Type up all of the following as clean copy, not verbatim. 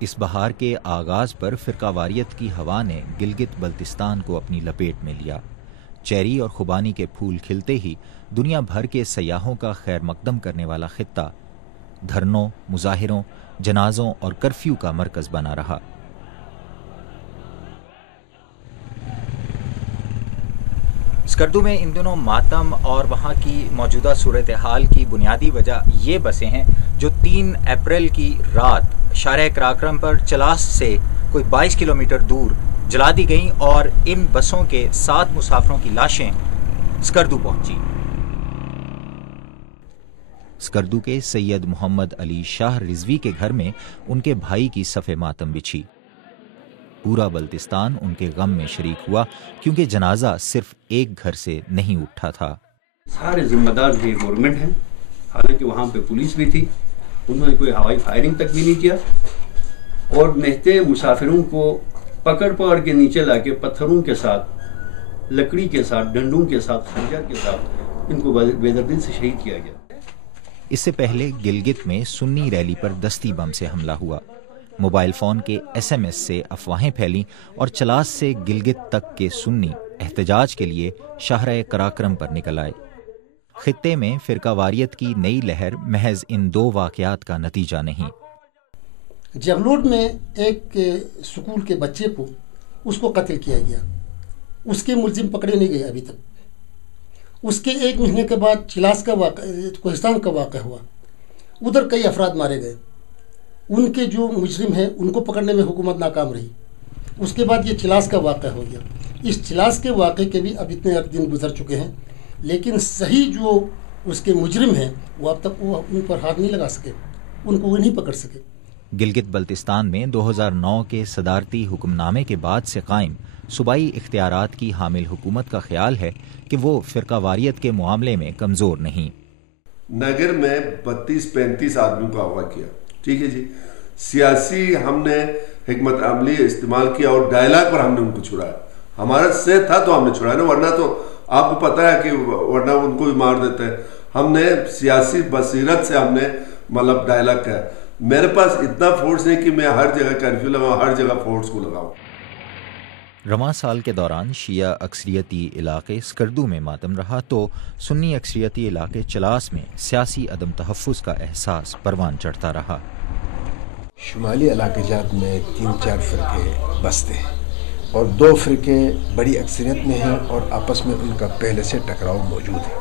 اس بہار کے آغاز پر فرقہ واریت کی ہوا نے گلگت بلتستان کو اپنی لپیٹ میں لیا۔ چیری اور خوبانی کے پھول کھلتے ہی دنیا بھر کے سیاحوں کا خیر مقدم کرنے والا خطہ دھرنوں، مظاہروں، جنازوں اور کرفیو کا مرکز بنا رہا۔ اسکردو میں ان دنوں ماتم اور وہاں کی موجودہ صورتحال کی بنیادی وجہ یہ بسیں ہیں جو 3 اپریل کی رات شارع کراکرم پر چلاس سے کوئی 22 کلومیٹر دور جلا دی گئیں اور ان بسوں کے 7 مسافروں کی لاشیں اسکردو پہنچی۔ اسکردو کے سید محمد علی شاہ رضوی کے گھر میں ان کے بھائی کی صف ماتم بچھی۔ پورا بلتستان ان کے غم میں شریک ہوا کیونکہ جنازہ صرف ایک گھر سے نہیں اٹھا تھا۔ سارے ذمہ دار بھی گورنمنٹ ہیں، حالانکہ وہاں پہ پولیس بھی تھی، انہوں نے کوئی ہوائی فائرنگ تک بھی نہیں کیا، اور نہتے مسافروں کو پکڑ کے نیچے لا کے پتھروں کے ساتھ، لکڑی کے ساتھ، ڈنڈوں کے ساتھ، خنجر کے ساتھ ان کو بے دردی سے شہید کیا گیا۔ اس سے پہلے گلگت میں سنی ریلی پر دستی بم سے حملہ ہوا۔ موبائل فون کے SMS سے افواہیں پھیلیں اور چلاس سے گلگت تک کے سنی احتجاج کے لیے شاہراہ کراکرم پر نکل آئے۔ خطے میں فرقہ واریت کی نئی لہر محض ان 2 واقعات کا نتیجہ نہیں۔ جغلوٹ میں ایک سکول کے بچے کو اس کو قتل کیا گیا، اس کے ملزم پکڑے نہیں گئے ابھی تک۔ اس کے 1 مہینے کے بعد چلاس کا واقعہ، کوہستان کا واقعہ ہوا، ادھر کئی افراد مارے گئے، ان کے جو مجرم ہیں ان کو پکڑنے میں حکومت ناکام رہی۔ اس کے بعد یہ چلاس کا واقعہ ہو گیا۔ اس چلاس کے واقعے کے بھی اب اتنے دن گزر چکے ہیں، لیکن صحیح جو اس کے مجرم ہیں وہ اب تک وہ ان پر ہاتھ نہیں لگا سکے، ان کو وہ نہیں پکڑ سکے۔ گلگت بلتستان میں 2009 کے صدارتی حکم نامے کے بعد سے قائم صوبائی اختیارات کی حامل حکومت کا خیال ہے کہ وہ فرقہ واریت کے معاملے میں کمزور نہیں۔ نگر میں 32-35 آدمیوں کا اغوا کیا، ٹھیک ہے جی، سیاسی ہم نے حکمت عملی استعمال کیا اور ڈائلاگ پر ہم نے ان کو چھڑایا۔ ہمارا سے تھا تو ہم نے چھڑایا نا، ورنہ تو آپ کو پتہ ہے کہ ورنہ ان کو بھی مار دیتے ہیں۔ ہم نے سیاسی بصیرت سے ہم نے مطلب ڈائلاگ کیا۔ میرے پاس اتنا فورس نہیں کہ میں ہر جگہ کرفیو لگاؤں، ہر جگہ فورس کو لگاؤں۔ رواں سال کے دوران شیعہ اکثریتی علاقے اسکردو میں ماتم رہا تو سنی اکثریتی علاقے چلاس میں سیاسی عدم تحفظ کا احساس پروان چڑھتا رہا۔ شمالی علاقے جات میں 3-4 فرقے بستے ہیں اور 2 فرقے بڑی اکثریت میں ہیں اور آپس میں ان کا پہلے سے ٹکراؤ موجود ہے۔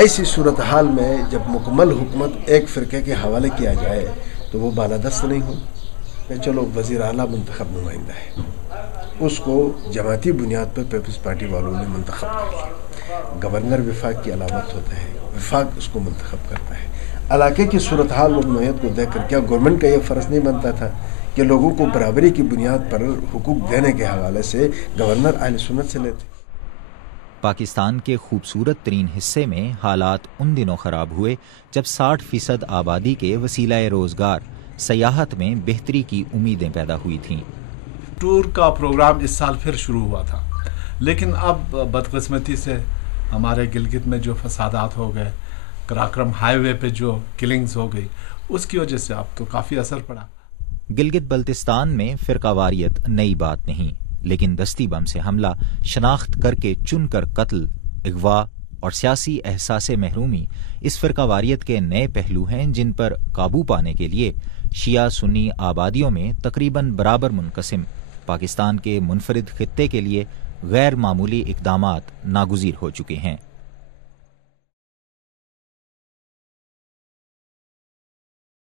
ایسی صورتحال میں جب مکمل حکومت ایک فرقے کے حوالے کیا جائے تو وہ بالادست نہیں ہو کہ چلو وزیر اعلیٰ منتخب نمائندہ ہے، اس کو جماعتی بنیاد پر پیپلز پارٹی والوں نے منتخب کر لیا۔ گورنر وفاق کی علامت ہوتا ہے، وفاق اس کو منتخب کرتا ہے۔ علاقے کی صورتحال اور نوعیت کو دیکھ کر کیا گورنمنٹ کا یہ فرض نہیں بنتا تھا کہ لوگوں کو برابری کی بنیاد پر حقوق دینے کے حوالے سے گورنر اہل سنت سے لیتے؟ پاکستان کے خوبصورت ترین حصے میں حالات ان دنوں خراب ہوئے جب 60% آبادی کے وسیلہ روزگار سیاحت میں بہتری کی امیدیں پیدا ہوئی تھیں۔ ٹور کا پروگرام اس سال پھر شروع ہوا تھا، لیکن اب بدقسمتی سے ہمارے گلگت میں جو فسادات ہو گئے، کراکرم ہائی وے پہ جو کلنگز ہو گئی، اس کی وجہ سے اب تو کافی اثر پڑا۔ گلگت بلتستان میں فرقہ واریت نئی بات نہیں، لیکن دستی بم سے حملہ، شناخت کر کے چن کر قتل، اغوا اور سیاسی احساس محرومی اس فرقہ واریت کے نئے پہلو ہیں جن پر قابو پانے کے لیے شیعہ سنی آبادیوں میں تقریباً برابر منقسم پاکستان کے منفرد خطے کے لیے غیر معمولی اقدامات ناگزیر ہو چکے ہیں۔